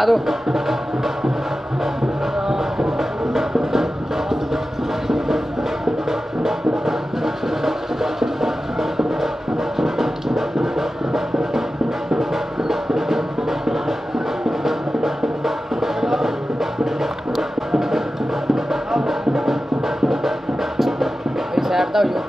ला दो। साइड दा हो जाओ।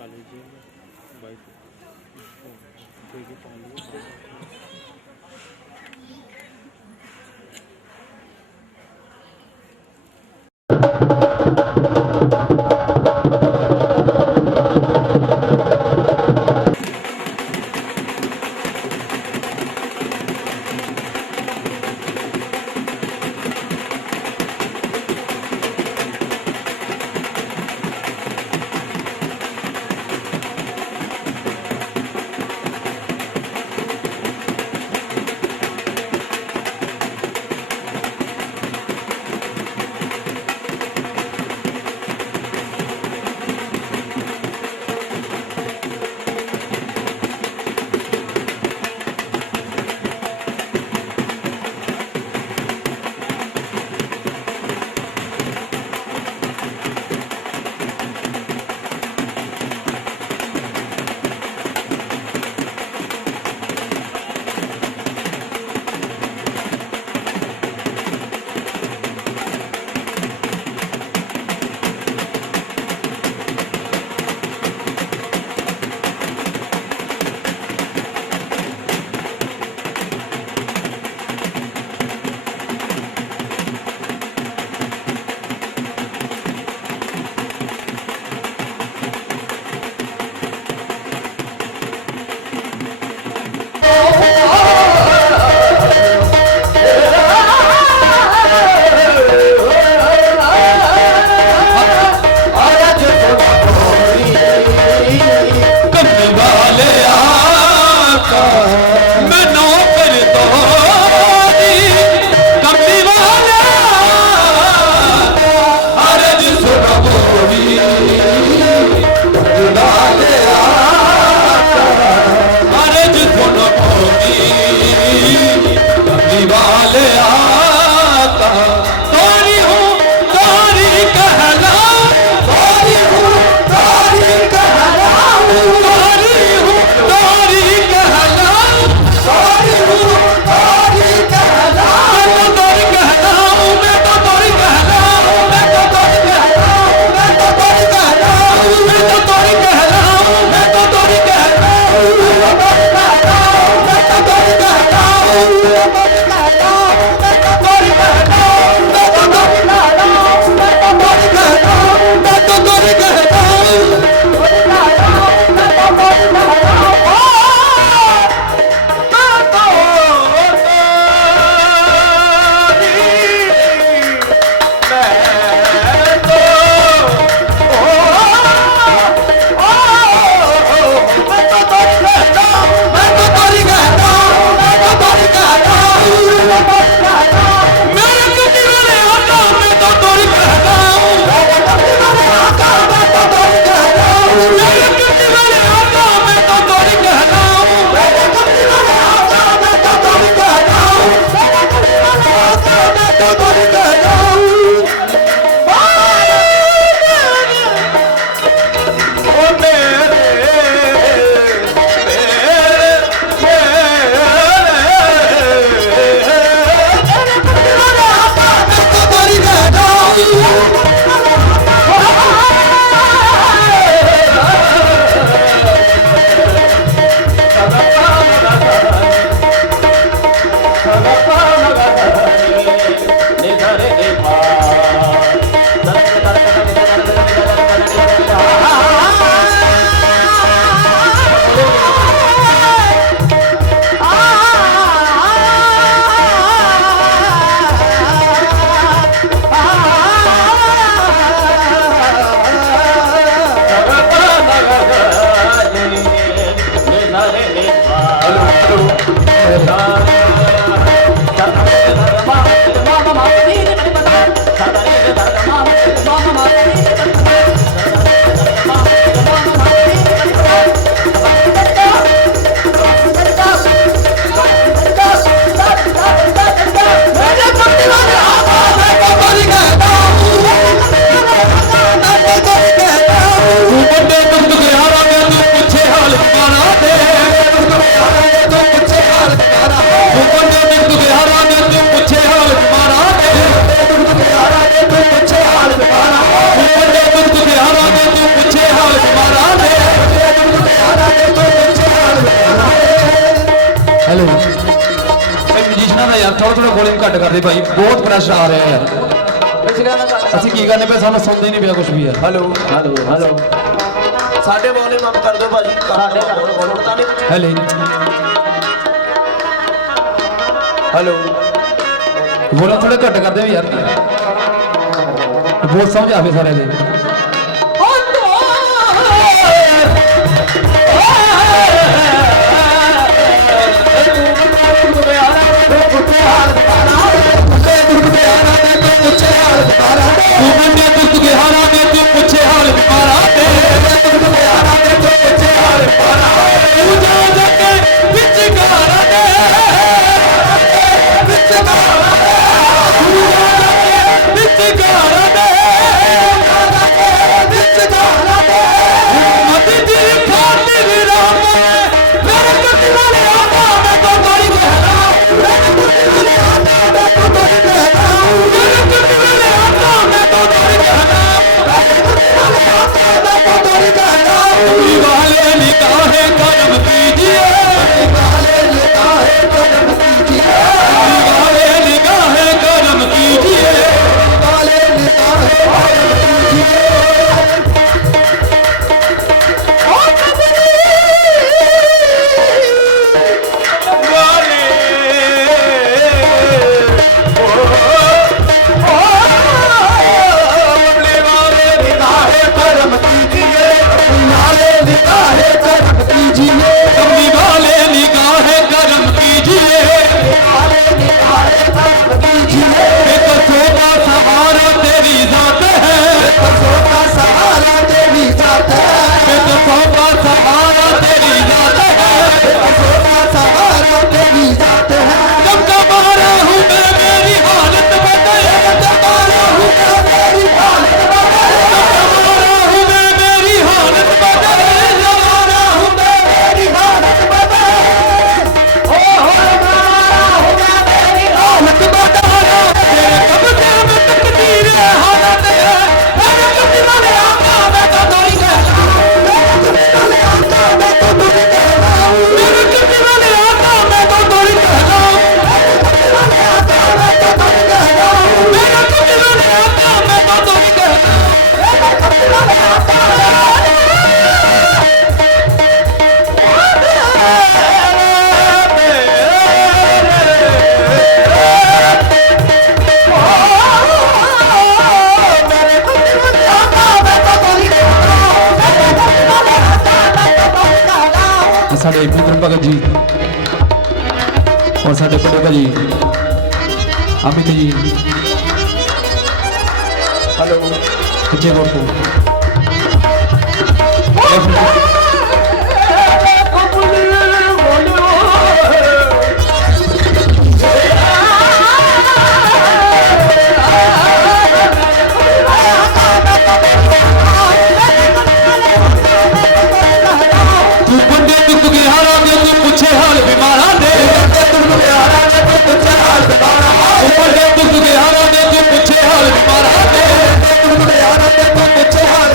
कॉलेज बाइक ठीक है ਕਰਦੇ ਭਾਈ, ਬਹੁਤ ਪ੍ਰੈਸ਼ਰ ਆ ਰਿਹਾ ਯਾਰ। ਇਸ ਗਾਣਾ ਸਾਡਾ ਅਸੀਂ ਕੀ ਕਰਨੇ ਪਏ, ਸਾਨੂੰ ਸੁਣਦੇ ਹੀ ਨਹੀਂ ਪਿਆ ਕੁਝ ਵੀ ਯਾਰ। हेलो ਹੈਲੋ ਹੈਲੋ साढ़े वॉल्यूम अप कर दो भाजी साढ़े कर दो। सुनता नहीं ਹੈਲੇ हेलो ਬੋਲੋ ਥੋੜਾ ਘੱਟ ਕਰਦੇ ਵੀ ਯਾਰ, ਬਹੁਤ ਸਮਝ ਆਵੇ ਸਾਰੇ ਦੇ। साढ़े पुत्र भगत जी और साढ़े बड़े भाजी अमित जी हेलो विजय बापू पूछे हाल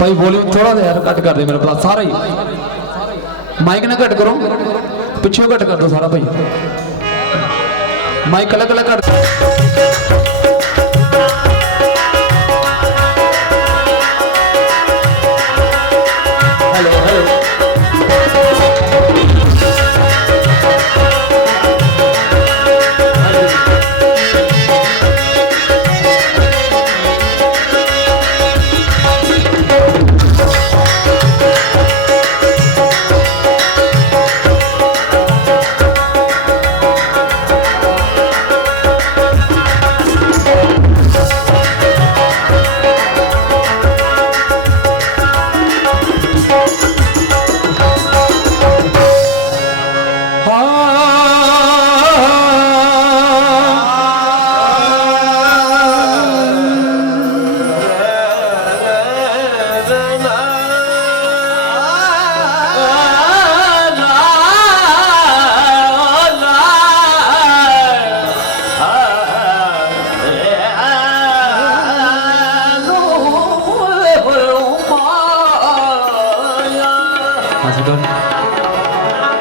भाई वॉल्यूम थोड़ा सा यार कट कर दे मेरे पास सारा ही माइक ना कट करो पिछे कट कर दो सारा भाई माइक अलग अलग कर हेलो हेलो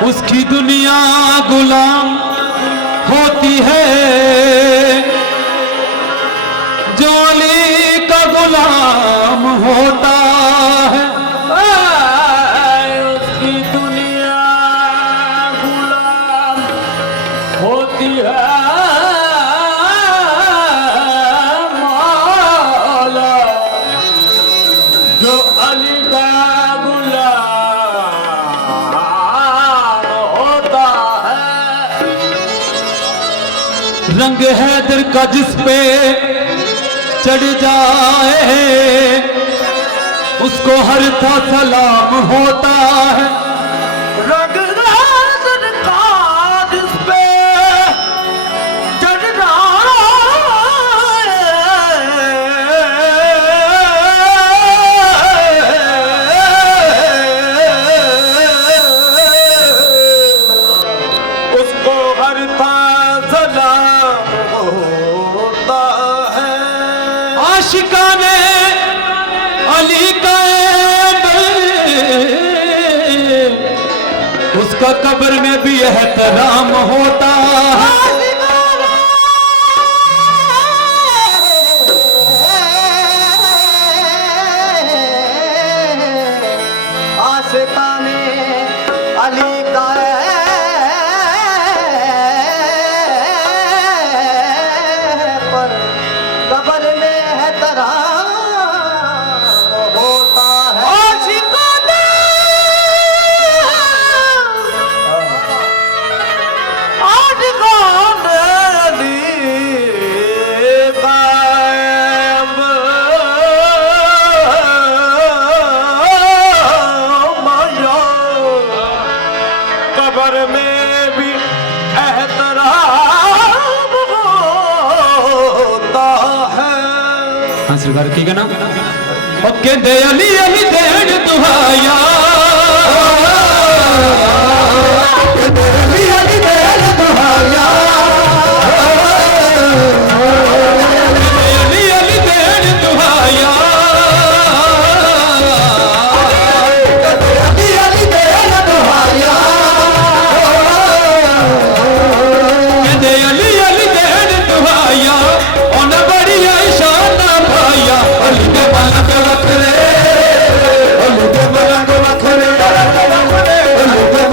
उसकी दुनिया गुलाम होती है जो अली का गुलाम होता है उसकी दुनिया गुलाम होती है मौला जो अली का रंग हैदर का जिस पे चढ़ जाए उसको हर था सलाम होता है रंग हैदर का जिस पे चढ़ जाए उसको हर था आशिकाने अली का उसका कब्र में भी एहतराम होता है आशिकाने अली का कब्र में है तराम होता है आशिकाने अली गायब माया कब्र में भी एहतराम होता है। हाँ सरकार की कहना और कहते अली अली देन दुहाया अली अली देन दुहाया अली अली देन दुहाया अली अली देन दुहाया कहते अली अली देन दुहाया उन बड़ी शान भाया अली के पलक वखरे अली के पलक वखरे अली के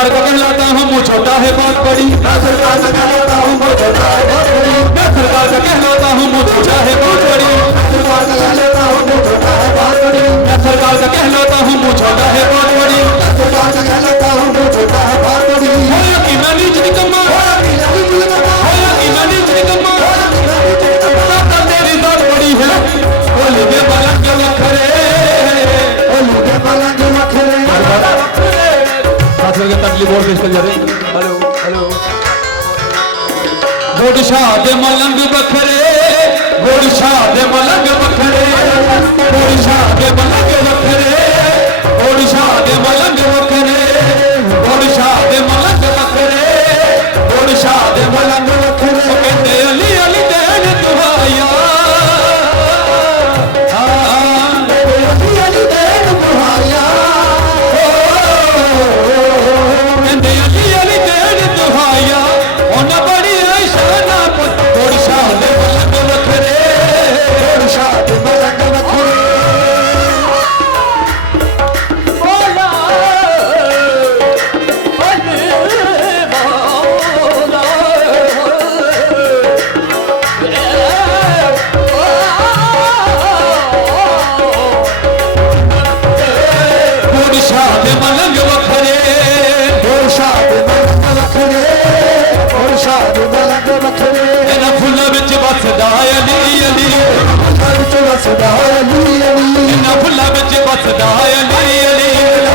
सरकार का कहलाता हूँ मुँह छोटा है बात बड़ी, मैं सरकार का कहलाता हूँ मुँह छोटा है बात बड़ी, मैं सरकार का कहलाता हूँ मुँह छोटा है बात बड़ी, सरकार का कहलाता हूँ मुँह छोटा है बात बड़ी, मैं सरकार का कहलाता हूँ मुँह छोटा है बात बड़ी, सरकार का कहलाता हूँ मुँह छोटा है बात बड़ी। होया कि मैं नीच निकम्मा, होया कि मैं नीच निकम्मा, तेरी बात बड़ी है, होली के पलंग वखरे, होली के पलंग वखरे। खास करके तकलीफ और पेश कर जा रहे। हेलो हेलो गोडशाह दे मलंग बखरे, गोडशाह दे मलंग बखरे, गोडशाह दे मलंग बखरे, गोडशाह दे मलंग बखरे, गोडशाह दे मलंग बखरे, गोडशाह दे मलंग बखरे। कहते अली अली देन दुहाया, अली अली देन दुहाया, कहते अली अली देन दुहाया, उन बड़ी शाना पुत गोडशाह दे मलंग बखरे, गोडशाह दे मलंग बखरे। गोडशाह दे मलंग बखरे, गोडशाह दे मलंग बखरे, गोडशाह दे मलंग बखरे। इन्हां फुल्लां विच वसदा अली अली, फुल्लां विच वसदा अली अली, इन्हां फुल्लां विच वसदा अली अली,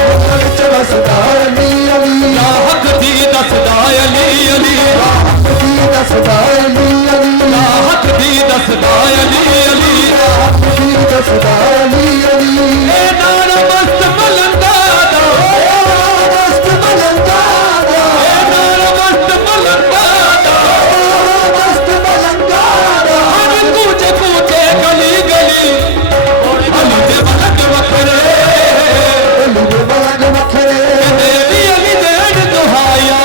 फुल्लां विच वसदा अली अली। ला हक दी दसदा अली अली, ला हक दी दसदा अली अली, ला हक दी दसदा अली अली, ला हक दी दसदा अली अली। ए नारा मस्त मलंगा दा, मस्त मलंगा दा, ए नारा मस्त मलंगा दा, मस्त मलंगा दा। हर कूचे कूचे गली गली, अली दे मलंग बखरे, अली दे मलंग बखरे। अली अली देन दुहाया,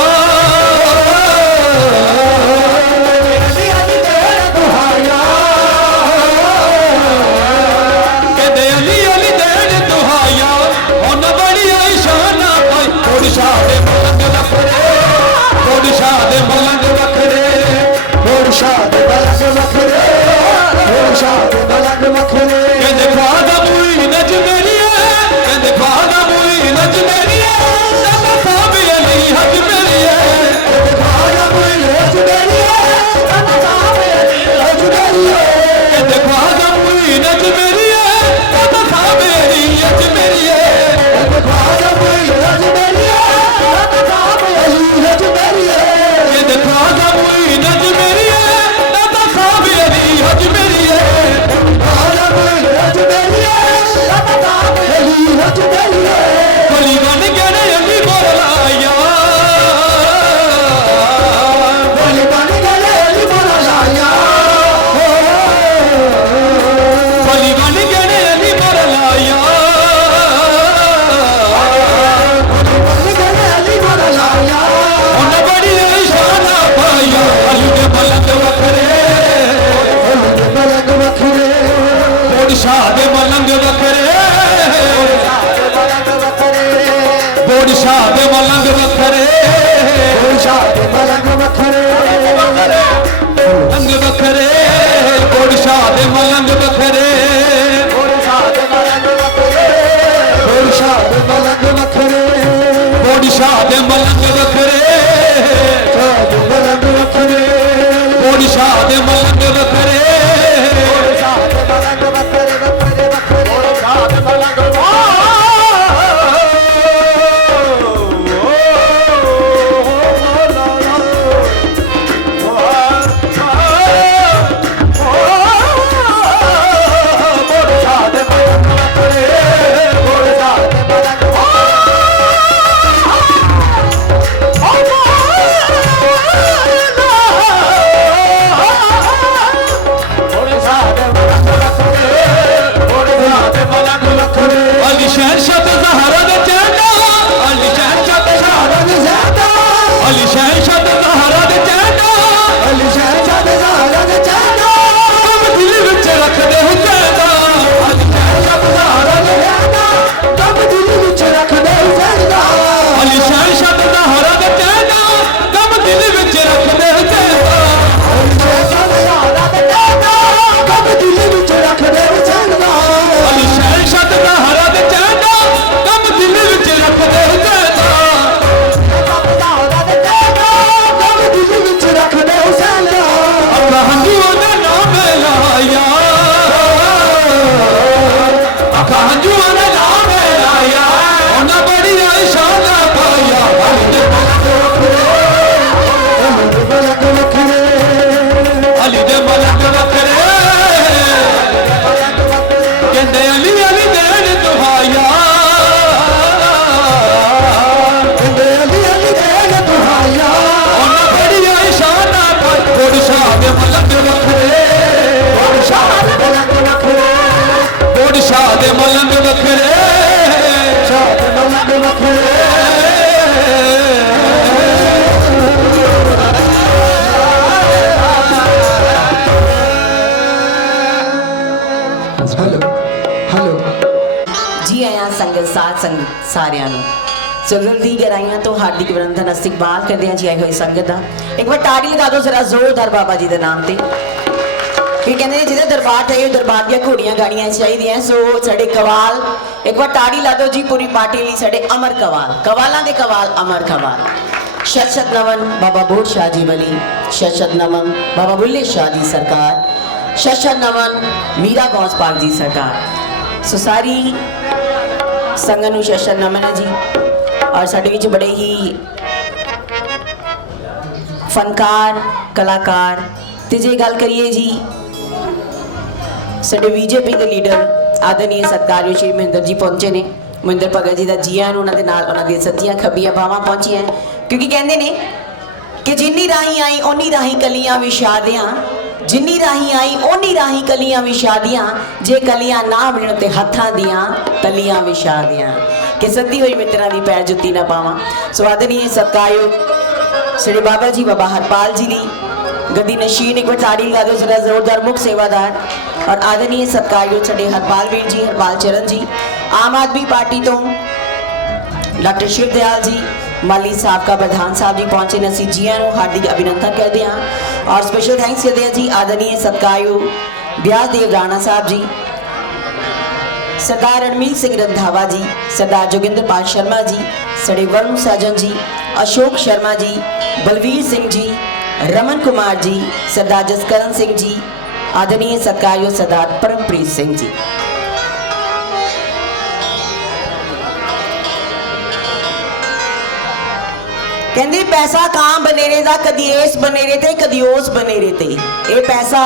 अली अली देन दुहाया, कहते अली अली देन दुहाया, उन बड़ी शाना पाई। गोडशाह दे मलंग बखरे, गोडशाह दे मलंग बखरे, गोडशाह दे मलंग बखरे, गोडशाह दे मलंग बखरे। कहते ख्वाजा मुई नज मेरी है, कहते ख्वाजा मुई नज मेरी है, दादा साहब अली हज मेरी है, कहते ख्वाजा मुई नज मेरी है, दादा साहब अली हज मेरी है, कहते ख्वाजा मुई नज मेरी है, दादा साहब अली हज मेरी है, कहते ख्वाजा मुई नज मेरी है, दादा साहब अली हज मेरी है, कहते ख्वाजा मुई नज मेरी है, दादा साहब अली हज मेरी है, ख्वाजा मुई नज मेरी है, दादा साहब अली हज मेरी है। बली बन गए अली बोलाया, बली बन गए अली बोलाया, बली बन गए अली बोलाया, बली बन गए अली बोलाया। उन बड़ी शाना पाया, अली दे मलंग बखरे, अली दे मलंग बखरे, गोडशाह दे मलंग बखरे, गोडशाह दे मलंग बखरे, गोडशाह दे मलंग बखरे, मलंग बखरे, गोडशाह दे मलंग बखरे, गोडशाह दे मलंग बखरे, गोडशाह दे मलंग बखरे, गोडशाह दे मलंग बखरे, मलंग बखरे, गोडशाह दे मलंग बखरे, गोडशाह दे मलंग बखरे, बखरे बखरे, गोडशाह दे मलंग Oh जी आया संगत साथ संगत सारिਆਂ ਨੂੰ चलो दी गहराइयां तो हार्दिक अभिनंदन इस्तकबाल करते हैं जी आई हुई संगत का एक बार ताड़ी लगा दो जरा जोरदार बाबा जी के नाम से कि कहते हैं जिधर दरबार चाहिए दरबार दियां घोड़ियां गाड़ियां चाहिए सो साडे कवाल एक बार ताड़ी ला दो जी पूरी पार्टी लिए साडे अमर कवाल कवालां दे कवाल अमर कवाल शत शत नमन बाबा बोध शाह जी वली शत शत नमन बाबा बुल्ले शाह जी सरकार शत शत नमन मीरा गौस पाक जी सरकार सो सारी संगत नूं शत शत नमन है जी और साडे विच बड़े ही फनकार कलाकार ते जे गल करिए जी साडे बीजेपी के लीडर आदरणीय सत्कारयोग श्री महेंद्र जी पहुंचे ने महेंद्र भगत जी का जीआं उन्होंने नाल उन्होंने सच्चियां खब्बियां बावां पहुंचियां क्योंकि कहते ने कि जिन्नी राही आई ओनी राही कलियां विछा दियां जिन्नी राही आई ओनी राही कलियां विछा दियां जे कलियां ना मिलन ते हत्थां दियां तलियां विछा दियां कि सदी हुई मित्रा की पैर जुत्ती ना पावां सो आदरणीय सत्कारयोग श्री बाबा जी बाबा हरपाल जी दी गद्दी नशीन एक बार ताड़ी लगा दो जरा जोरदार मुख सेवादार और आदरणीय सत्कारयोग छड़े हरपाल वीर जी हरपाल चरण जी आम आदमी पार्टी तो डॉक्टर शिव दयाल जी माली साहब का प्रधान साहब जी पहुंचे ने असीं जियां नूं हार्दिक अभिनंदन करते हैं और स्पेशल थैंक्स करते हैं जी आदरणीय सत्कारयोग ब्यास देव राणा साहब जी सरदार रणमीत सिंह रंधावा जी सरदार जोगिंदर पाल शर्मा जी सड़े वरुण साजन जी अशोक शर्मा जी बलवीर सिंह जी रमन कुमार जी सरदार जसकरण सिंह जी आदरणीय सत्कारयोग सरदार परमप्रीत सिंह जी कहते पैसा कां बनेरे दा कदी इस बनेरे ते कदी उस बनेरे ते ये पैसा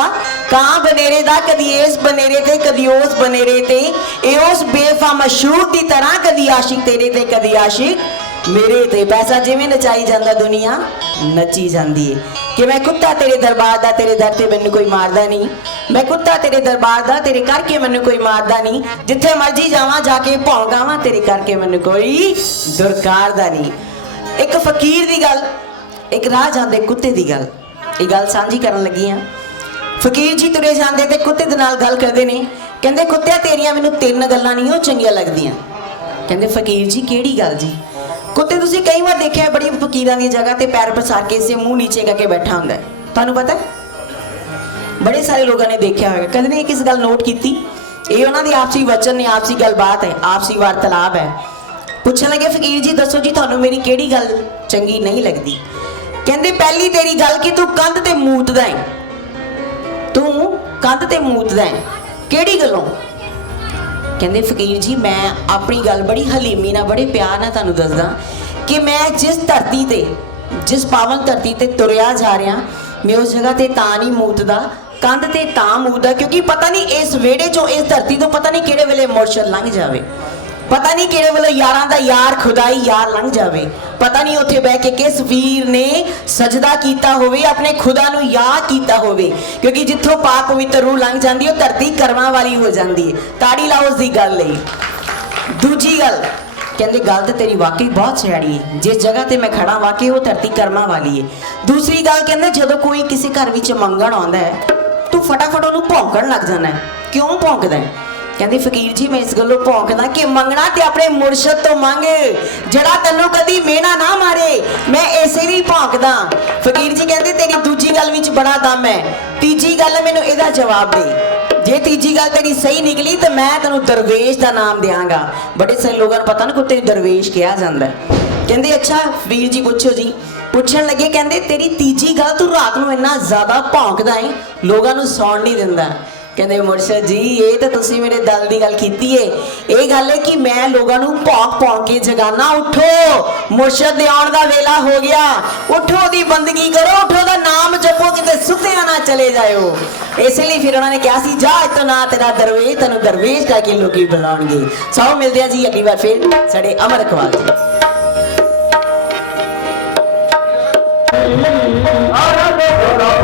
कां बनेरे दा कदी इस बनेरे ते कदी उस बनेरे ते ये उस बेवफा मशरूक दी तरह कदी आशिक तेरे ते कदी आशिक मेरे ते पैसा जिवें नचाई जांदा दुनिया नची जांदी है कि मैं कुत्ता तेरे दरबार दा तेरे दर ते मैनू कोई मारदा नहीं मैं कुत्ता तेरे दरबार दा तेरे करके मैनू कोई मारदा नहीं जिथे मर्जी जावां जाके भौंकावां तेरे करके मैनू कोई दुरकारदा नहीं एक फकीर की गल एक राह जाते कुत्ते की गल ये गल सांझी करन लगी हाँ फकीर जी तुरे जाते तो कुत्ते दे नाल गल करते हैं कहते कुत्तिया तेरिया मैनू 3 गल्लां नहीं चंगियां लगदियां कहते फकीर जी केड़ी गल जी कुत्ते तुसीं कई बार देखिया बड़ी फकीरां दी जगह ते पैर पसार के इसे मुंह नीचे करके बैठा हुंदा है तुहानूं पता है बड़े सारे लोगों ने देखा होगा कहते ने किस गल नोट की ये उन्होंने आपसी वचन ने आपसी गलबात है आपसी वार्तालाप है पूछन लगे फकीर जी दसो जी थानू मेरी केड़ी गल चंगी नहीं लगती कहते पहली तेरी गल कि तू कंध ते मूतदा है तू कंध ते मूतदा है केड़ी गलों कहते फकीर जी मैं अपनी गल बड़ी हलीमी ना बड़े प्यार ना थानू दसदा कि मैं जिस धरती ते जिस पावन धरती ते तुरया जा रहा मैं उस जगह ते तां नहीं मूतदा कंध ते तां मूतदा क्योंकि पता नहीं इस वेड़े चों इस धरती तो पता नहीं किहड़े वेले मुरशद लंघ जावे पता नहीं किहड़े वेले यारां दा यार खुदाई यार लंघ जावे पता नहीं उत्थे बह के किस वीर ने सजदा कीता होवे अपने खुदा नूं याद कीता होवे क्योंकि जिथों पाक पवित्र रूह लंघ जांदी है धरती कर्मां वाली हो जाती है ताड़ी लाओ उस दी गल लई दूजी गल कहते गल तो तेरी वाकई बहुत सियाड़ी है जिस जगह ते मैं खड़ा वाकई वो धरती कर्मां वाली है दूसरी गल कहते जदों कोई किसी घर विच मंगण आउंदा है तू फटाफट उहनूं भौंकण लग जाना है क्यों भौंकदा है कहते फकीर जी मैं इस गलों भौंकदा कि मंगना ते अपने मुर्शद तो मंग जड़ा तैनूं कदी मेहना ना मारे मैं इसे भी भौंकदा फकीर जी कहते तेरी दूजी गल विच बड़ा दम है तीजी गल मैनूं इहदा जवाब दे जे तीजी गल तेरी सही निकली तो मैं तैनूं दरवेश का नाम देंगा बड़े सारे लोगों को पता ना कुत्ते दरवेश कहा जाता है कहते अच्छा वीर जी पूछो जी पूछन लगे कहते तेरी तीजी गल तू रात नूं इन्ना ज़्यादा भौंकदा है लोगों नूं सौण नहीं दिंदा कहते मुर्शद जी ये तो तुसी मेरे दल की गल कीती है ये गल है कि मैं लोगों को भौंक भौंक के जगाना उठो मुर्शद दे आउण दा वेला हो गया उठो दी बंदगी करो उठो दा नाम जपो किते सुत्तिया ना चले जाओ इसलिए फिर उन्होंने कहा सी जा तो ना तेरा दरवेश तेन दरवेश करके लोग बुलाएंगे सौ मिलते हैं जी अगली बार फिर साडे अमर इकबाल जी आरज़ करो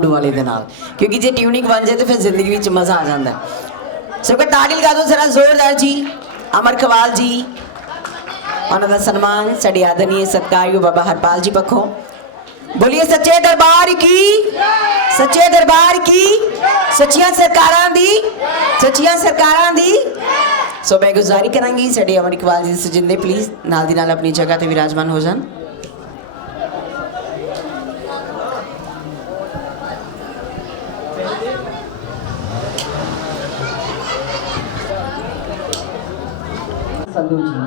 ਸਾਊਂਡ ਵਾਲੇ ਦੇ ਨਾਲ, ਕਿਉਂਕਿ ਜੇ ਟਿਊਨਿੰਗ ਬਣ ਜਾਏ ਤਾਂ ਫਿਰ ਜ਼ਿੰਦਗੀ ਵਿੱਚ ਮਜ਼ਾ ਆ ਜਾਂਦਾ ਹੈ। ਸੋ ਕਿ ਤਾੜੀ ਲਗਾ ਦਿਓ ਜ਼ਰਾ ਜ਼ੋਰਦਾਰ ਜੀ। ਅਮਰ ਖਵਾਲ ਜੀ, ਉਹਨਾਂ ਦਾ ਸਨਮਾਨ ਸਾਡੇ ਆਦਰਨੀय ਸਤਿਕਾਰਯੋਗ ਬਾਬਾ ਹਰਪਾਲ ਜੀ ਪੱਖੋਂ। बोलिए सच्चे दरबार की, सच्चे दरबार की, सच्चियां सरकारां दी, सच्चियां सरकारां दी। सो मैं गुजारी करांगी साडे अमर इकबाल जी सजिंदे प्लीज नाल दी नाल अपनी जगह ते विराजमान हो जान। संधू जी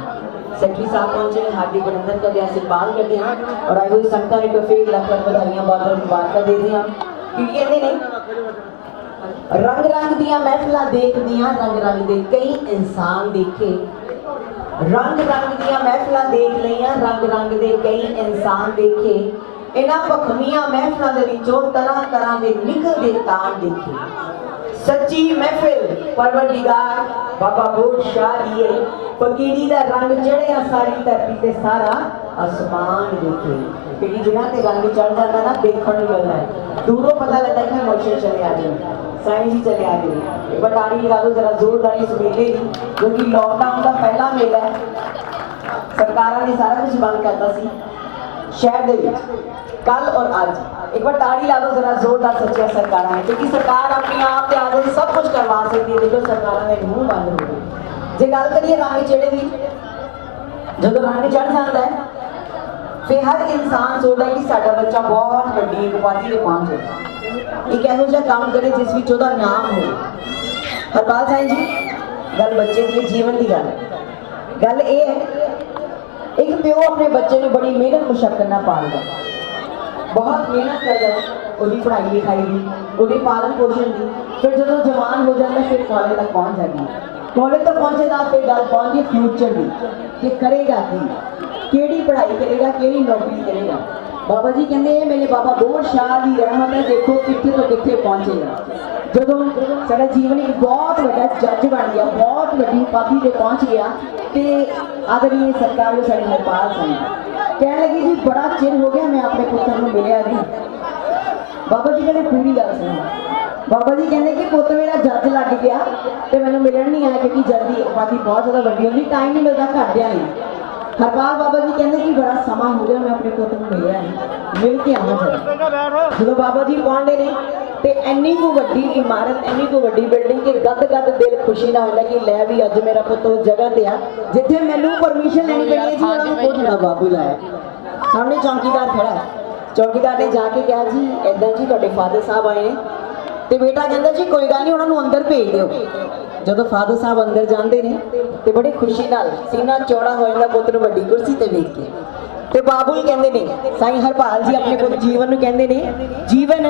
सेक्रेटरी साहब पहुंचे, हार्दिक अभिनंदन करते हैं, इस्तेमाल करते हैं और आई हुई संस्था ने फिर लख लख बधाइयां बहुत बहुत मुबारक देते हैं। क्योंकि कहते ने रंग रंग दियां महफिलां देखदियां रंग रंग दे कई इंसान देखे, रंग रंग दियां महफिलां देख लईयां रंग रंग दे कई इंसान देखे, इन्हां भखमियां महफिलां दे विचों तरह तरह दे निकलदे तान देखे। सच्ची महफिल परवरदिगार बाबा बोध शाह दिए फकीरी दा रंग चढ़िया सारी धरती ते सारा आसमान देखे। क्योंकि जिन्हां ते रंग चढ़ जाता ना देखण नूं मिलदा है, दूरों पता लगता है कि मोशे चले आ जाए, साईं जी चले आ गए। बटारी लगा दो जरा जोरदार इस मेले की, क्योंकि लॉकडाउन का पहला मेला है, सरकारां ने सारा कुछ बंद करता सी शहर दे विच। कल और आज एक बार ताड़ी ला दो जरा जोरदार सच्चियां सरकारां है, क्योंकि सरकार अपने आप ते आदत सब कुछ करवा सकती है, देखो सरकारां दे मुंह बंद हो गए। जे गल करिए रंग चढ़े दी, जदों रंग चढ़ जाता है फिर हर इंसान सोचता है कि साडा बच्चा बहुत वड्डी उपाधि ते पहुंचे, एक इहो जिहा काम करे जिस विच ओहदा नाम हो। हरपाल साईं जी गल बच्चे की जीवन की गल ये है, एक प्यो अपने बच्चे ने बड़ी मेहनत मुशक्कत नाल पालदा, बहुत मेहनत करदा उसकी पढ़ाई लिखाई की, उसके पालन पोषण की, फिर जो जवान हो जाता फिर कॉलेज तक पहुँच जाती, कॉलेज तक पहुँचेगा फिर गल पहुँच गई फ्यूचर की कि करेगा कि पढ़ाई करेगा कि नौकरी करेगा। बाबा जी कहते हैं मेरे बाबा बोध शाह की रहमत है, देखो कितने तो कितने पहुँचेगा। जो सारा जीवन एक बहुत बड़ा जज बन गया, बहुत बड़ी उपाधि पे पहुँच गया, तो आदरणीय सरकार जो साढ़े हरपाल साईं कह लगी जी बड़ा चिर हो गया मैं अपने पुत्र को मिलिया नहीं। बाबा जी कहते पूरी गल सुनो, बाबा जी कहते कि पुत्र मेरा जज लग गया तो मैंने मिलन नहीं आया, क्योंकि जल्दी उपाधि बहुत ज़्यादा वड्डी होगी, टाइम नहीं मिलता घरदियां नहीं। हरपाल बाबा जी कहते कि बड़ा समा हो गया मैं अपने पुत्र को मिलिया नहीं, मिल के आना फिर। जो बाबा जी पहुंचते ने तो इन्नी को वड्डी इमारत, इन्नी को वड्डी बिल्डिंग के गद गद दिल खुशी ना होता कि लै भी अज मेरा पुत्र उस जगह ते आ जिथे मैनू परमिशन लेनी पैनी है जी, उन्होंने खुद ना बाबू लाया। सामने चौकीदार खड़ा है, चौकीदार ने जाके कहा जी इदा जी तुहाडे फादर साहब आए हैं, तो बेटा कहता जी कोई गल नहीं उन्होंने अंदर भेज दिओ। जो फादर साहब अंदर जाते हैं तो बड़ी खुशी नाल सीना चौड़ा हो जाता पुत्र वड्डी कुर्सी ते बैठ के, तो बाबू ही कहते हैं साईं हरपाल जी अपने पुत्र जीवन नूं कहते हैं जीवन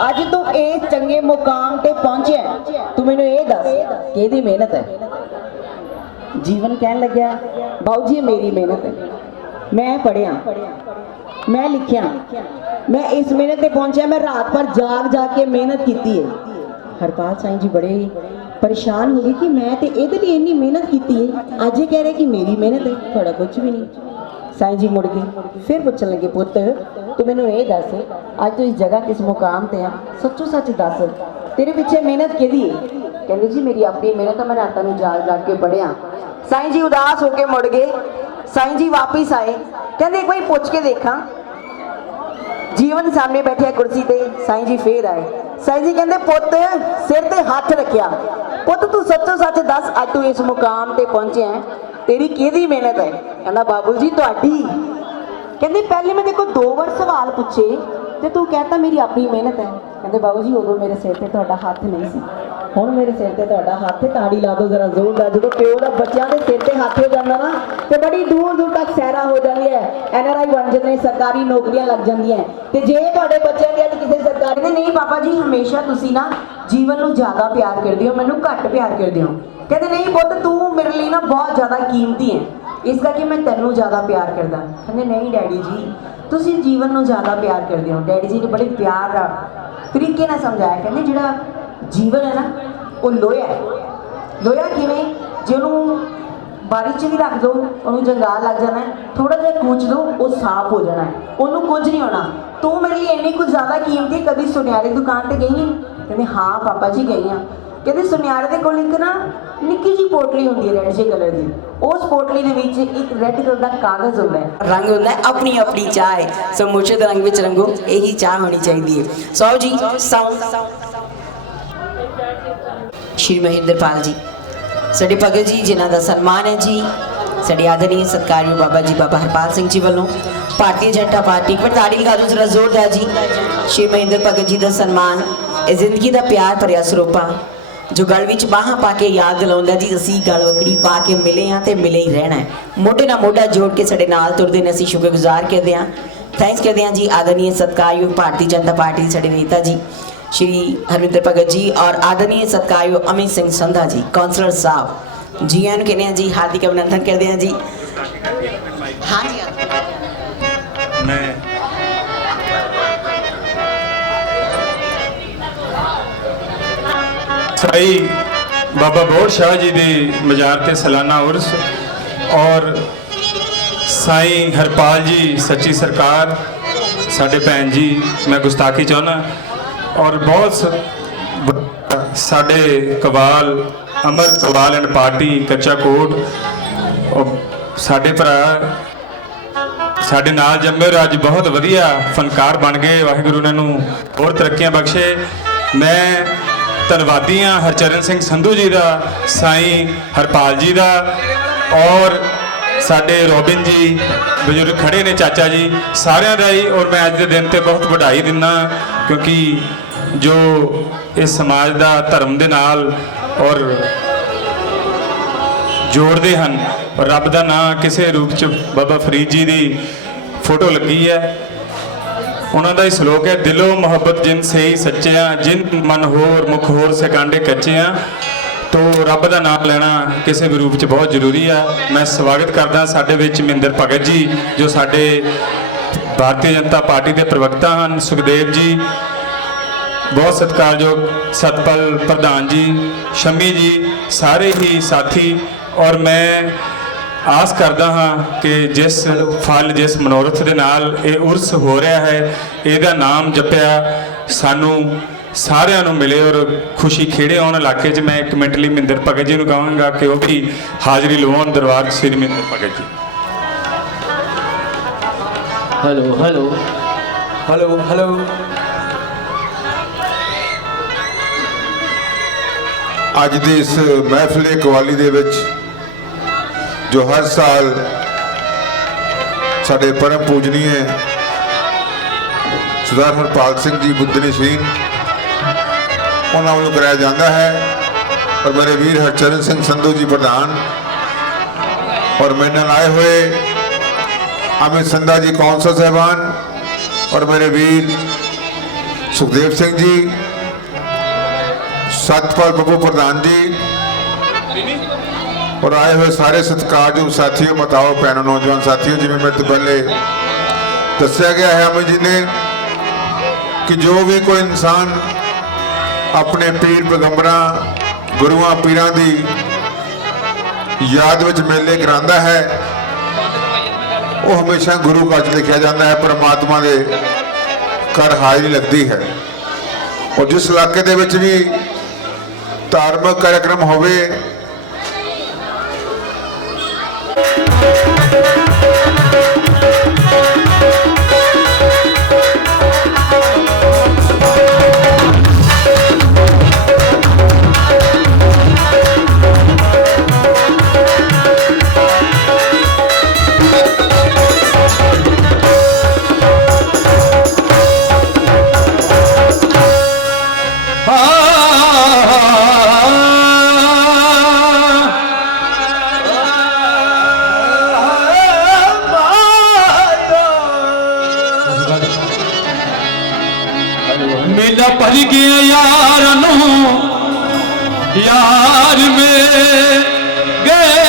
अज तू इस चंगे मुकाम ते पहुंचे तू मैनूं ये दस कि इहदी मेहनत है। जीवन कहन लग्या बाबू जी मेरी मेहनत है, मैं पढ़िया मैं लिखिया मैं इस मेहनत ते पहुंचा, मैं रात भर जाग जाग के मेहनत की है। हरपाल साईं जी बड़े परेशान हो गए कि मैं तो ये इन्नी मेहनत की है, अज ये कह रहे कि मेरी मेहनत है, थोड़ा कुछ भी नहीं। साईं जी मुड़ गए फिर पूछन लगे पुत्र तू मैनू ये दस अज तू इस जगह किस मुकाम ते आ, सच्चो सच दस तेरे पिछे मेहनत किहदी है? कहते जी मेरी अपनी मेहनत है, मैं रात नूं जाग जाग के पढ़िया। साईं जी उदास होकर मुड़ गए, साईं जी वापिस आए, कहते एक बार पूछ के देखा। जीवन सामने बैठे कुर्सी ते, साईं जी फिर आए, साईं जी कहते पुत सिर ते हाथ रखिया, पुत तू सच्चो सच दस अज तू इस मुकाम ते पहुंचे है तेरी किहदी मेहनत है? कहना बाबू जी तुहाडी। कहते पहले मैं देखो 2 बार सवाल पूछे तो तू कहता मेरी अपनी मेहनत है। कहते बाबू जी उदों मेरे सिर ते तुहाडा हाथ नहीं सी, हुण मेरे सिर ते तुहाडा हाथ है, ताड़ी ला दो जरा जोरदार। जो प्यो का बच्चों के सिर ते हाथ हो जाता ना तो बड़ी दूर दूर तक सैरा हो जाती है, NRI बन जाते हैं, सरकारी नौकरियां लग जांदियां। ते जे तुहाडे बच्चों की अज किसी सरकारी ने नहीं पापा जी हमेशा तुसी ना जीवन नूं ज़्यादा प्यार करदे हो, मैनूं घट प्यार करदे हो। कहते नहीं पुत तू मेरे लिए ना बहुत ज़्यादा कीमती है, इस करके मैं तेनों ज़्यादा प्यार करदा। कहते नहीं डैडी जी तुसी जीवन नूं ज़्यादा प्यार करदे हो। डैडी जी ने बड़े प्यार तरीके नाल समझाया, कहते जिहड़ा जीवन है ना वो लोहा है। लोहा किवें जे उहनूं ਬਾਰੀ 'ਚ ਵੀ ਰੱਖ ਦਿਓ, ਉਹਨੂੰ ਜੰਗਾਲ ਲੱਗ ਜਾਣਾ ਹੈ, ਥੋੜਾ ਜਿਹਾ ਕੂਚ ਦਿਓ, ਉਹ ਸਾਫ਼ ਹੋ ਜਾਣਾ ਹੈ, ਉਹਨੂੰ ਕੁਝ ਨਹੀਂ ਹੋਣਾ। ਤੂੰ ਮੇਰੇ ਲਈ ਇੰਨੀ ਕੁਝ ਜ਼ਿਆਦਾ ਕੀਮਤੀ, ਕਦੀ ਸੁਨਿਆਰੇ ਦੁਕਾਨ ਤੇ ਗਈ ਨਹੀਂ? ਕਹਿੰਦੇ ਹਾਂ ਪਾਪਾ ਜੀ ਗਈ ਹਾਂ। ਕਹਿੰਦੇ ਸੁਨਿਆਰੇ ਦੇ ਕੋਲ ਇੱਕ ਨਾ ਨਿੱਕੀ ਜਿਹੀ ਪੋਟਲੀ ਹੁੰਦੀ ਹੈ ਰੈੱਡ ਜਿਹੇ ਕਲਰ ਦੀ, ਉਸ ਪੋਟਲੀ ਦੇ ਵਿੱਚ ਇੱਕ ਰੈੱਡ ਕਲਰ ਦਾ ਕਾਗਜ਼ ਹੁੰਦਾ ਹੈ, ਰੰਗ ਹੁੰਦਾ ਹੈ ਆਪਣੀ ਆਪਣੀ ਚਾਹ ਹੈ, ਸਮੁੱਚੇ ਦੇ ਰੰਗ ਵਿੱਚ ਰੰਗੋ, ਇਹੀ ਚਾਹ ਹੋਣੀ ਚਾਹੀਦੀ ਹੈ। ਸੋ ਜੀ ਸ਼੍ਰੀ ਮਹਿੰਦਰਪਾਲ ਜੀ ਸਾਡੇ ਭਗਤ ਜੀ ਜਿਨ੍ਹਾਂ ਦਾ ਸਨਮਾਨ ਹੈ ਜੀ, ਸਾਡੇ ਆਦਰਨੀय ਸਤਿਕਾਰਯੋਗ ਬਾਬਾ ਜੀ ਬਾਬਾ ਹਰਪਾਲ ਸਿੰਘ ਜੀ ਵੱਲੋਂ ਭਾਰਤੀ ਜਨਤਾ ਪਾਰਟੀ ਇੱਕ ਵਾਰ ਤਾੜੀ ਲਗਾ ਦਿਓ ਜ਼ਰਾ ਜ਼ੋਰਦਾਰ ਜੀ। ਸ਼੍ਰੀ ਮਹਿੰਦਰ ਭਗਤ ਜੀ ਦਾ ਸਨਮਾਨ ਇਹ ਜ਼ਿੰਦਗੀ ਦਾ ਪਿਆਰ ਭਰਿਆ ਸਰੋਪਾ ਜੋ ਗਲ ਵਿੱਚ ਬਾਹਾਂ ਪਾ ਕੇ ਯਾਦ ਦਿਲਾਉਂਦਾ ਜੀ ਅਸੀਂ ਗਲ ਵਕੜੀ ਪਾ ਕੇ ਮਿਲੇ ਹਾਂ ਤੇ ਮਿਲੇ ਹੀ ਰਹਿਣਾ ਹੈ, ਮੋਢੇ ਨਾਲ ਮੋਢਾ ਜੋੜ ਕੇ ਸਾਡੇ ਨਾਲ ਤੁਰਦੇ ਨੇ, ਅਸੀਂ ਸ਼ੁਕਰਗੁਜ਼ਾਰ ਕਰਦੇ ਹਾਂ, ਥੈਂਕਸ ਕਰਦੇ ਹਾਂ ਜੀ ਆਦਰਨੀय ਸਤਿਕਾਰਯੋਗ ਭਾਰਤੀ ਜਨਤਾ ਪਾਰਟੀ ਦੇ ਸਾਡੇ ਨੇਤਾ ਜੀ श्री हरविंदर भगत जी और आदरणीय सत्कारयोग अमित सिंह संधा जी कौंसलर साहब जी आन कहने हैं जी, हार्दिक अभिनंदन करते हैं जी। हाँ जी मैं साई बाबा बोड़ शाह जी की मजार ते सालाना उर्स और साई हरपाल जी सच्ची सरकार साडे भैन जी, मैं गुस्ताखी चाहना और बहुत साडे कवाल अमर कवाल एंड पार्टी कच्चा कोट और साडे भरा साडे नाल जम्मे और अज बहुत वधिया फनकार बन गए, वाहिगुरु उन्हां नूं होर तरक्कियां बख्शे। मैं धन्नवादी हाँ हरचरण सिंह संधू जी का, साई हरपाल जी का और साडे रोबिन जी बजुर्ग खड़े ने, चाचा जी, सारिਆਂ ਦਾ ही। और मैं अज के दिन ते बहुत ਵਧਾਈ दिना क्योंकि जो इस समाज का धर्म के नाल और जोड़ते हैं और रब का नाम किसी रूप च बाबा फरीद जी की फोटो लगी है, उन्होंने ही सलोक है दिलों मुहब्बत जिन से ही सच्चे हैं, जिन मन होर मुख होर सिकांडे कच्चे हैं। तो रब का नाम लेना किसी भी रूप च बहुत जरूरी है। मैं स्वागत करदा साडे विच महेंद्र भगत जी जो साडे भारतीय जनता पार्टी के प्रवक्ता हैं, सुखदेव जी, बहुत सत्कारयोग सतपाल प्रधान जी, शमी जी, सारे ही साथी। और मैं आस करदा हाँ कि जिस फल जिस मनोरथ के नाल ये उर्स हो रहा है, ਇਹਦਾ नाम जपिया सानू सारिਆਂ ਨੂੰ मिले और खुशी खेड़े आने इलाके 'ਚ। मैं एक मिनट ਲਈ ਮਹਿੰਦਰ ਭਗਤ जी ਨੂੰ ਕਹਾਂਗਾ कि वो भी हाज़री लवाउण दरबार श्री ਮਹਿੰਦਰ ਭਗਤ जी। हेलो हेलो हेलो हेलो ਅੱਜ ਦੀ ਇਸ ਮਹਿਫਿਲ ਕਵਾਲੀ ਦੇ ਵਿੱਚ ਜੋ ਹਰ ਸਾਲ ਸਾਡੇ ਪਰਮ ਪੂਜਨੀਏ ਸਰਦਾਰ ਹਰਪਾਲ ਸਿੰਘ ਜੀ ਬੁੱਧਨੀ ਸਿੰਘ ਉਹਨਾਂ ਵੱਲੋਂ ਕਰਾਇਆ ਜਾਂਦਾ ਹੈ और मेरे वीर हरचरण सिंह संधू जी प्रधान और मेरे नाल आए हुए अमित संधा जी कौंसल साहबान और मेरे वीर सुखदेव सिंह जी, सतपाल बब्बू प्रधान जी और आए हुए सारे सत्कारयोग साथियों, माताओं, भैनों, नौजवान साथियों। जिवें मेरे तो पहले दस्या गया है अमित जी ने कि जो भी कोई इंसान अपने पीर पैगंबरां गुरुआं पीरां दी याद विच मेले करांदा है, वो हमेशा गुरु घर लिखा जाता है, परमात्मा दे घर हाज़री लगती है। और जिस इलाके दे विच भी धार्मिक कार्यक्रम होवे मेला भर गया यार यार में गए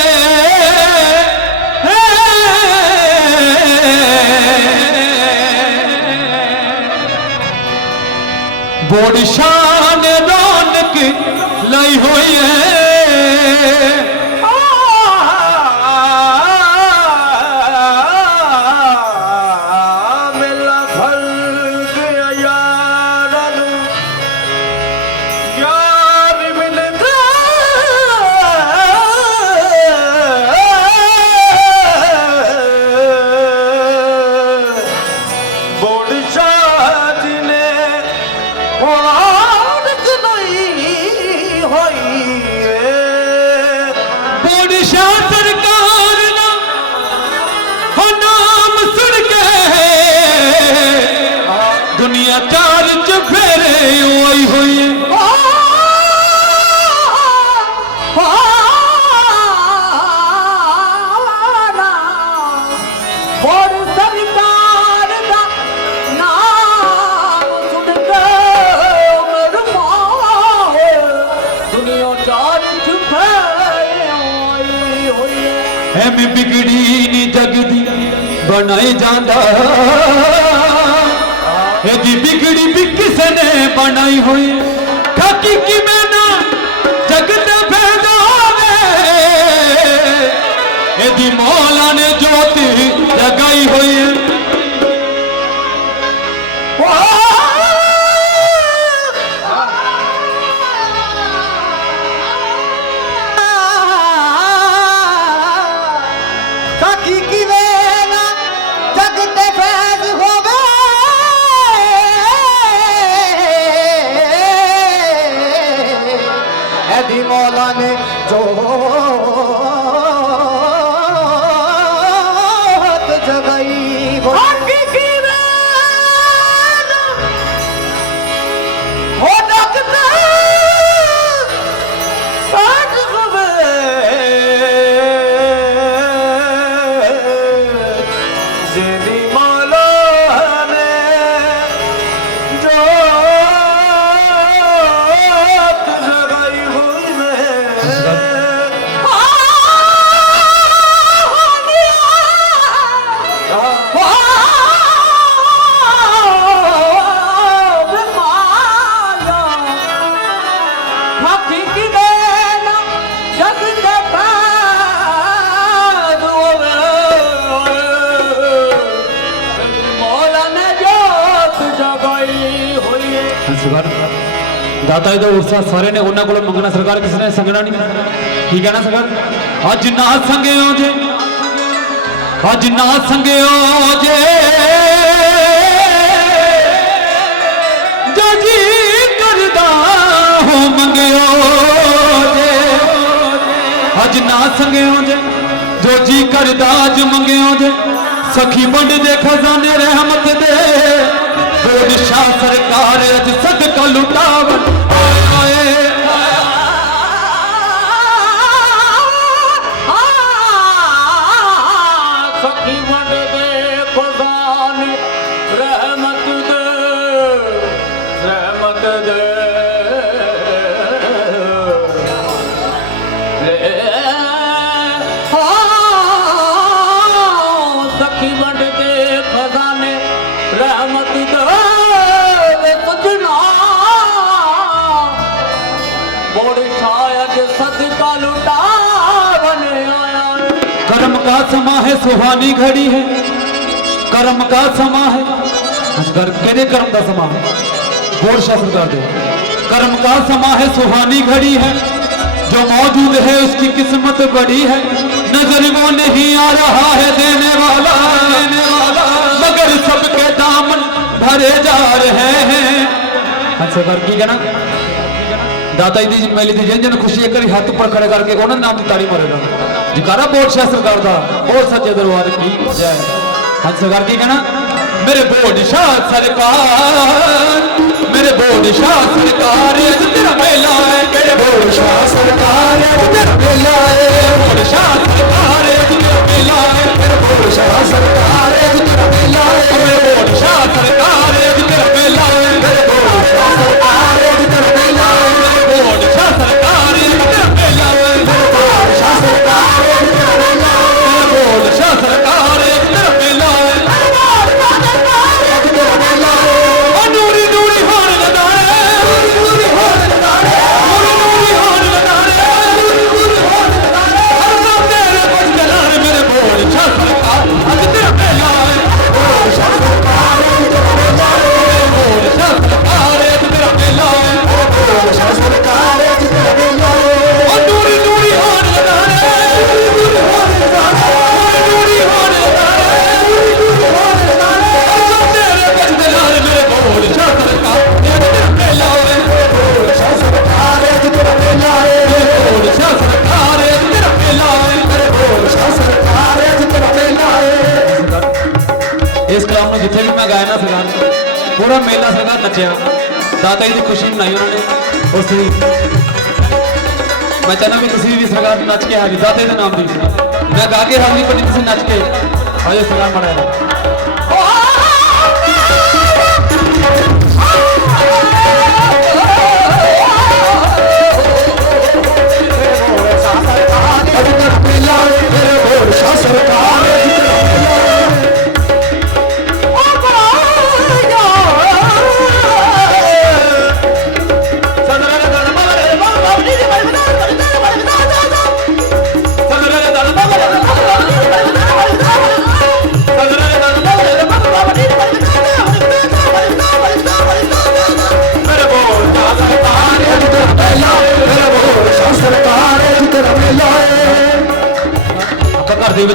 बड़ी शान रौनक लाई हुई है ਐਵੇਂ ਬਿਗੜੀ ਨਹੀਂ ਜਗਦੀ ਬਣਾਈ ਜਾਂਦਾ ਇਹਦੀ ਬਿਗੜੀ ਵੀ ਕਿਸੇ ਨੇ ਬਣਾਈ ਹੋਈ ਖਾਕੀ ਕਿਵੇਂ ਨਾ ਜਗਤ ਫੈਲਾਵੇ ਇਹਦੀ ਮੌਲਾ ਨੇ ਜੋਤੀ ਜਗਾਈ ਹੋਈ ਹੈ मौला ने जो जगाई हो दाता जी तो उर्सा सारे ने उन्होंने को मंगना सरकार किसी ने संगना नहीं की कहना सरकार अज ना संगियो जे अज ना संगियो जे जो जी करदा हो मंगियो जे अज ना संगियो जे जो जी करदा अज मंगियो जे सखी बंड दे खजाने रहमत दे शाह सरकार अज सदका लुटावन सखी बंड दे खजाने रहमत दे सखी बंड दे खजाने रहमत दे कर्म का समा है सुहानी घड़ी है कर्म का समा है कहने कर्म का समा है बोर्ड शासन कर दे कर्म का समा है सुहानी घड़ी है जो मौजूद है उसकी किस्मत बड़ी है नजर वो नहीं आ रहा है देने वाला मगर सबके दामन भरे जा रहे हैं अच्छा कर की कहना दाता जी दी मेली दी जिन जिन खुशी एक हाथ ऊपर खड़े करके उन्होंने नाम की ताड़ी मारेगा जकारा बोर्ड शाह सरकार दा और सच्चे दरबार की जय हाँ सरकार की कहना मेरे बोर्ड शाह सरकार मेरे बोर्ड शाह सरकार तेरा मेला है मेरे बोर्ड शाह सरकार तेरा मेला है बोर्ड शाह सरकार तेरा मेला है मेरे बोर्ड शाह सरकार तेरा मेला है मेरे बोर्ड शाह सरकार तेरा मेला है मेरे बोर्ड शाह सरकार तेरा मेला है बोर्ड शाह सरकार तेरा मेला है मेरे बोर्ड शाह सरकार तेरा मेला है बोर्ड शाह सरकार तेरा मेला है तेरा मेला है नूरी नूरी होने लगा रे नूरी होने लगा रे नूरी होने लगा रे नूरी होने लगा रे हर काम तेरे बच चला रे मेरे बोर्ड शाह सरकार आज तेरा मेला है बोर्ड शाह सरकार तेरा मेला है बोर्ड शाह सरकार तेरा मेला है बोर्ड शाह सरकार तेरा मेला है नूरी नूरी होने लगा रे नूरी होने लगा रे नूरी होने लगा रे नूरी होने लगा रे हर काम तेरे बच चला रे मेरे बोर्ड शाह सरकार तेरा मेला है बोर्ड शाह सरकार तेरा मेला है बोर्ड शाह सरकार तेरा मेला है मेरे बोर्ड शाह सरकार तेरा मेला है इस कलाम में जिथे भी मैं गाया ना सरकार पूरा मेला सरकार नचिया दाता जी की खुशी मनाई उन्होंने उस मैं चाहना भी किसी भी सरकार नच के हाजिर दाते के नाम दी मैं गा के हाजिर पर किसी नच के हाजिर सरकार मनाया मेरे बोर्ड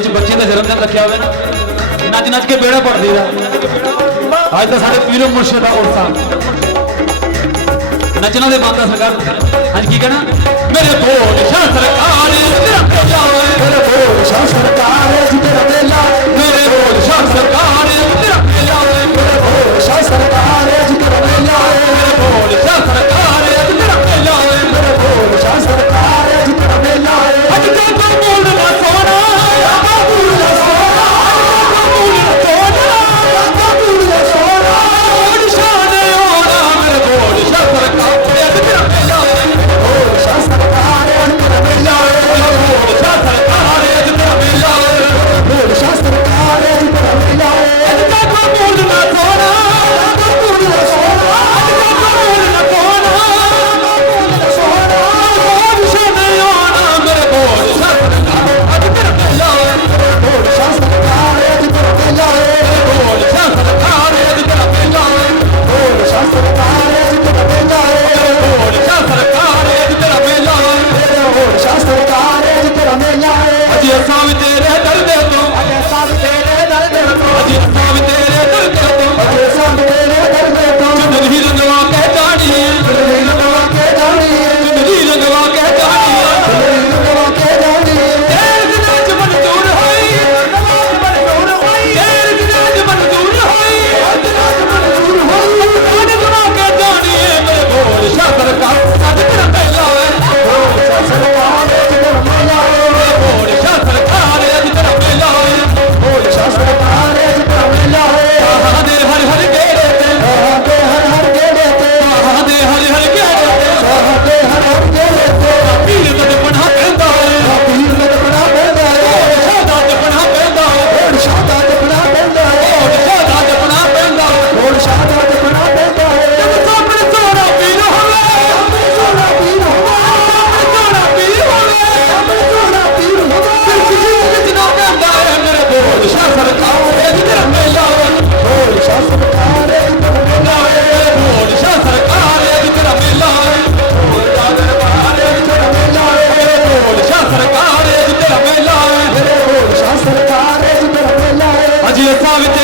ਵਿੱਚ ਬੱਚੇ ਦਾ ਜਨਮ ਦਿਨ ਰੱਖਿਆ ਹੋਵੇ ਨਾ ਨੱਚ ਨੱਚ ਕੇ ਬੇੜਾ ਭਰ ਦੇਦਾ ਅੱਜ ਤਾਂ ਸਾਡੇ ਪੀਰੋ ਮੁਰਸ਼ਿਦ ਦਾ ਉਰਸਾ ਨੱਚਣਾ ਦੇ ਬਾਤਾਂ ਸਰਕਾਰ ਅੱਜ ਕੀ ਕਹਿਣਾ ਮੇਰੇ ਬੋਲ ਸ਼ਾਹ ਸਰਕਾਰ ਤੇਰਾ ਮੇਲਾ ਮੇਰੇ ਬੋਲ ਸ਼ਾਹ ਸਰਕਾਰ ਤੇਰਾ ਮੇਲਾ ਮੇਰੇ ਬੋਲ ਸ਼ਾਹ ਸਰਕਾਰ ਤੇਰਾ ਮੇਲਾ ਮੇਰੇ ਬੋਲ ਸ਼ਾਹ ਸਰਕਾਰ ਤੇਰਾ ਮੇਲਾ ਮੇਰੇ ਬੋਲ ਸ਼ਾਹ ਸਰਕਾਰ ਤੇਰਾ ਮੇਲਾ ਮੇਰੇ ਬੋਲ ਸ਼ਾਹ ਸਰਕਾਰ ਤੇਰਾ ਮੇਲਾ ਅੱਜ ਤਾਂ ਬੋਲ ਨਾ ਸੋਣਾ ਬਾਬੂ ਦਾ ਸੋਣਾ ਬੋਲ ਨਾ ਸੋਣਾ ਬਾਬੂ ਦਾ ਸੋਣਾ ਬੋਲ ਸ਼ਾਹ ਨੇ ਆਉਣਾ ਮੇਰੇ ਬੋਲ ਸ਼ਾਹ ਸਰਕਾਰ ਤੇਰਾ ਮੇਲਾ ਬੋਲ ਸ਼ਾਹ ਸਰਕਾਰ ਤੇਰਾ ਮੇਲਾ ਬੋਲ ਸ਼ਾਹ ਸਰਕਾਰ ਤੇਰਾ ਮੇਲਾ ਬੋਲ ਸ਼ਾਹ ਸਰਕਾਰ ਤੇਰਾ ਮੇਲਾ ਅੱਜ ਤਾਂ ਬੋਲ ਨਾ ਸੋਣਾ ਬਾਬੂ ਦਾ ਸੋਣਾ ਅੱਜ ਤਾਂ ਬੋਲ ਨਾ ਸੋਣਾ ਬਾਬੂ ਦਾ ਸੋਣਾ ਬੋਲ ਸ਼ਾਹ ਨੇ ਆਉਣਾ ਮੇਰੇ ਬੋਲ ਸ਼ਾਹ ਸਰਕਾਰ ਅੱਜ ਤੇਰਾ ਮੇਲਾ ਬੋਲ ਸ਼ਾਹ ਸਰਕਾਰ ਤੇਰਾ ਮੇਲਾ ਬੋਲ ਸ਼ਾਹ ਸਰਕਾਰ ਤੇਰਾ ਮੇਲਾ ਬੋਲ ਸ਼ਾਹ ਸਰਕਾਰ ਤੇਰਾ ਮੇਲਾ ਬੋਲ ਸ਼ਾਹ ਸਰਕਾਰ ਤੇਰਾ ਮੇਲਾ ਬੋਲ ਸ਼ਾਹ ਸਰਕਾਰ ਤੇਰਾ ਮੇਲਾ ਅੱਜ ਅਸਾਂ ਵੀ ਤੇਰੇ ਦਰ ਦੇ ਤੋਂ ਅੱਜ ਅਸਾਂ ਵੀ ਤੇਰੇ ਦਰ ਦੇ ਤੋਂ ਅੱਜ ਅਸਾਂ ਵੀ ਤੇਰੇ ਦਰ ਦੇ ਤੋਂ ਅੱਜ ਅਸਾਂ ਵੀ ਤੇਰੇ ਦਰ ਦੇ ਤੋਂ ਜ਼ਿੰਦਗੀ ਰੰਗਵਾ ਕੇ ਜਾਣੀ ਜ਼ਿੰਦਗੀ ਰੰਗਵਾ ਕੇ ਜਾਣੀ ਜ਼ਿੰਦਗੀ ਰੰਗਵਾ ਕੇ ਜਾਣੀ ਜ਼ਿੰਦਗੀ ਰੰਗਵਾ ਕੇ ਜਾਣੀ ਤੇਰੇ ਦਿਨਾਂ ਚ ਮਨਜ਼ੂਰ ਹੋਈ ਨਵਾਜ਼ ਮਨਜ਼ੂਰ ਹੋਈ ਤੇਰੇ ਦਿਨਾਂ ਚ ਮਨਜ਼ੂਰ ਹੋਈ ਦਿਨਾਂ ਚ ਮਨਜ਼ੂਰ ਹੋਈ ਸਾਡੇ ਗੁਨਾਹ ਕੇ ਜਾਣੀ ਮੇਰੇ ਬੋਲ ਸ਼ਾਹ ਸਰਕਾਰ ਅੱਜ ਤੇਰਾ ਮੇਲਾ ਹੈ ਬੋਲ ਸ਼ਾਹ ਸਰਕਾਰ ਤੇਰਾ ਮੇਲਾ ਹੈ ਬੋਲ ਸ਼ਾਹ ਸਰਕਾਰ ਅੱਜ ਤੇਰਾ ਮੇਲਾ ਹੈ ਬੋਲ ਸ਼ਾਹ ਸਰਕਾਰ ਅੱਜ ਤੇਰਾ ਮੇਲਾ ਹੈ ਸਾਹਾਂ ਦੇ ਹਰ ਹਰ ਗੇੜੇ ਤੇ ਸਾਹਾਂ ਦੇ ਹਰ ਹਰ ਗੇੜੇ ਤੇ ਸਾਹਾਂ ਦੇ ਹਰ ਹਰ ਗੇੜੇ ਤੇ ਸਾਹਾਂ ਦੇ ਹਰ ਹਰ ਗੇੜੇ ਤੇ ਪੀਰ ਤੇ ਪਣਾ ਪੈਂਦਾ ਹੈ ਪੀਰ ਤੇ ਪਣਾ ਪੈਂਦਾ ਹੈ ਸ਼ਾਦਾ ਤੇ ਪਣਾ ਪੈਂਦਾ ਹੈ ਸ਼ਾਦਾ ਤੇ ਪਣਾ ਪੈਂਦਾ ਹੈ ਸ਼ਾਦਾ ਤੇ ਪਣਾ ਪੈਂਦਾ ਹੈ ਸ਼ਾਦਾ ਤੇ ਪਣਾ ਪੈਂਦਾ ਹੈ ਜਦ ਸਾਹਮਣੇ ਸੋਹਣਾ ਪੀਰ ਹੋਵੇ ਸੋਹਣਾ ਪੀਰ ਹੋਵੇ ਸੋਹਣਾ ਪੀਰ ਹੋਵੇ ਸੋਹਣਾ ਪੀਰ ਹੋਵੇ ਕਿਸ ਨਾ ਕਹਿੰਦਾ ਹੈ ਮੇਰੇ ਬੋਲ ਸ਼ਾਹ ਸਰਕਾਰ ਤੇਰਾ ਮੇਲਾ ਬੋਲ ਸ਼ਾਹ ਸਰਕਾਰ ਤੇਰਾ ਮੇਲਾ ਬੋਲ ਸ਼ਾਹ ਸਰਕਾਰ ਤੇਰਾ ਮੇਲਾ ਬੋਲ ਸ਼ਾਹ ਸਰਕਾਰ ਤੇਰਾ ਮੇਲਾ ਬੋਲ ਸ਼ਾਹ ਸਰਕਾਰ ਤੇਰਾ ਮੇਲਾ ਬੋਲ ਸ਼ਾਹ ਸਰਕਾਰ ਤੇਰਾ ਮੇਲਾ ਅਜੀ ਅਸਾਂ ਵਿੱਚ